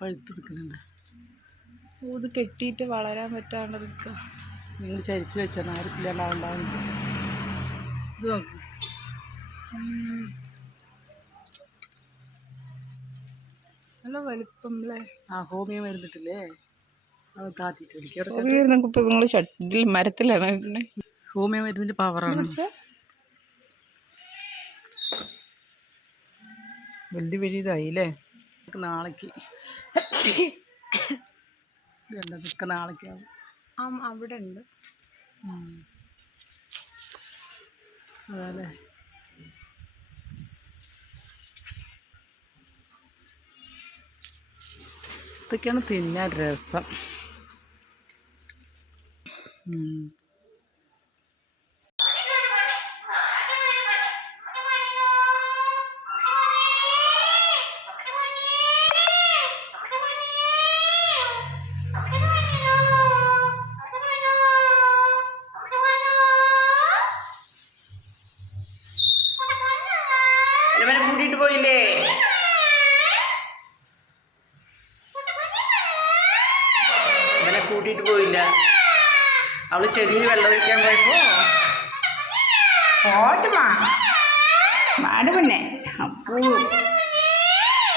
പഴുത്ത് നിൽക്കുന്നുണ്ട്. ഇത് കെട്ടിയിട്ട് വളരാൻ പറ്റാണ്ട് നിൽക്കുക നിങ്ങൾ ചരിച്ച് വെച്ചാൽ ആർക്കില്ലാണ്ടാവുണ്ടാവും ഇത് നോക്ക്. നല്ല വലിപ്പം അല്ലേ ആ ഹോമിയോ മരുന്നിട്ടില്ലേ? അത് താത്തിട്ട് നമുക്ക് ഇപ്പോൾ നിങ്ങൾ ഷട്ടിൽ മരത്തിലാണ്. ഹോമിയോ മരുന്നിന്റെ പവറാണ് പക്ഷേ വലിയ വലിയതായി അല്ലേ ഇതൊക്കെ നാളേക്ക്. ഇതുണ്ട് ഇതൊക്കെ നാളേക്കാവും ആ അവിടെ ഉണ്ട്. അതല്ലേ? ഇതൊക്കെയാണ് തിന്നാൻ രസം. ഉം. കൂട്ടിട്ട് പോയില്ലേ? അവനെ കൂട്ടിയിട്ട് പോയില്ല. അവൾ ചെടിയിൽ വെള്ളം ഒഴിക്കാൻ പോയപ്പോ പോട്ടുമാ മാട് പിന്നെ. അപ്പൂ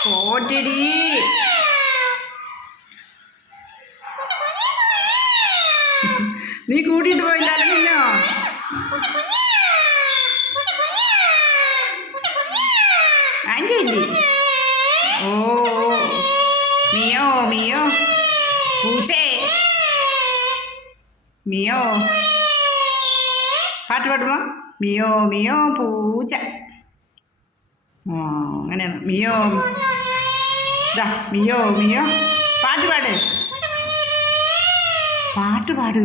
പോട്ടിടി നീ കൂട്ടിയിട്ട് മിയോ പൂച്ചേ. മിയോ പാട്ട് പാടുമോ? മിയോ മിയോ പൂച്ച. ഓ അങ്ങനെയാണ്. മിയോ ദാ മിയോ മിയോ പാട്ട് പാട്. പാട്ട് പാട്.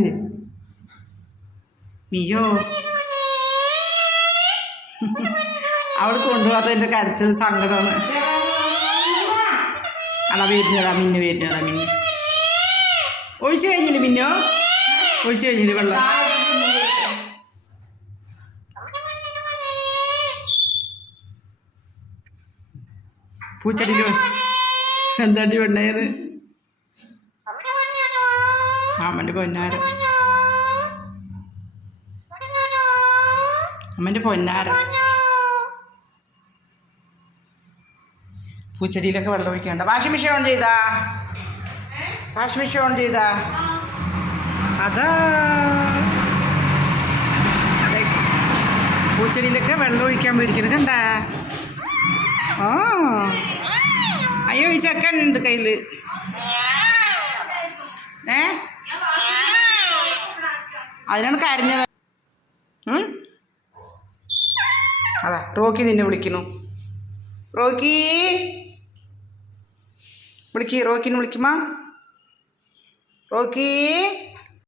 മിയോ അവിടെ കൊണ്ടുപോകാത്തതിന്റെ കരച്ചിൽ സങ്കടമാണ്. അതാ വരുന്നതാ മിന്നു വരുന്നതാ മിന്നു. ഒഴിച്ചു കഴിഞ്ഞില്ല മിന്നോ? ഒഴിച്ചു കഴിഞ്ഞില്ല വെള്ളം? പൂച്ചടി എന്താണ്ടി പെണ്ണേത് അമ്മന്റെ പൊന്നാര. അമ്മന്റെ പൊന്നാരം. പൂച്ചെടിയിലൊക്കെ വെള്ളം ഒഴിക്കണ്ട വാഷിംഗ് മെഷീൻ ഓൺ ചെയ്താ? വാഷിംഗ് മെഷീൻ ഓൺ ചെയ്താ? അതാ. പൂച്ചെടിയിലൊക്കെ വെള്ളം ഒഴിക്കാൻ പോയിരിക്കുന്നത് കണ്ട? ആ. അയ്യോ ഈ ചക്കൻ ഉണ്ട് കയ്യിൽ ഏ? അതിനാണ് കരഞ്ഞത്? അതാ റോക്കി നിന്നെ വിളിക്കുന്നു. റോക്കി. വിളിക്ക് റോക്കിനെ വിളിക്കുമാ റോക്കി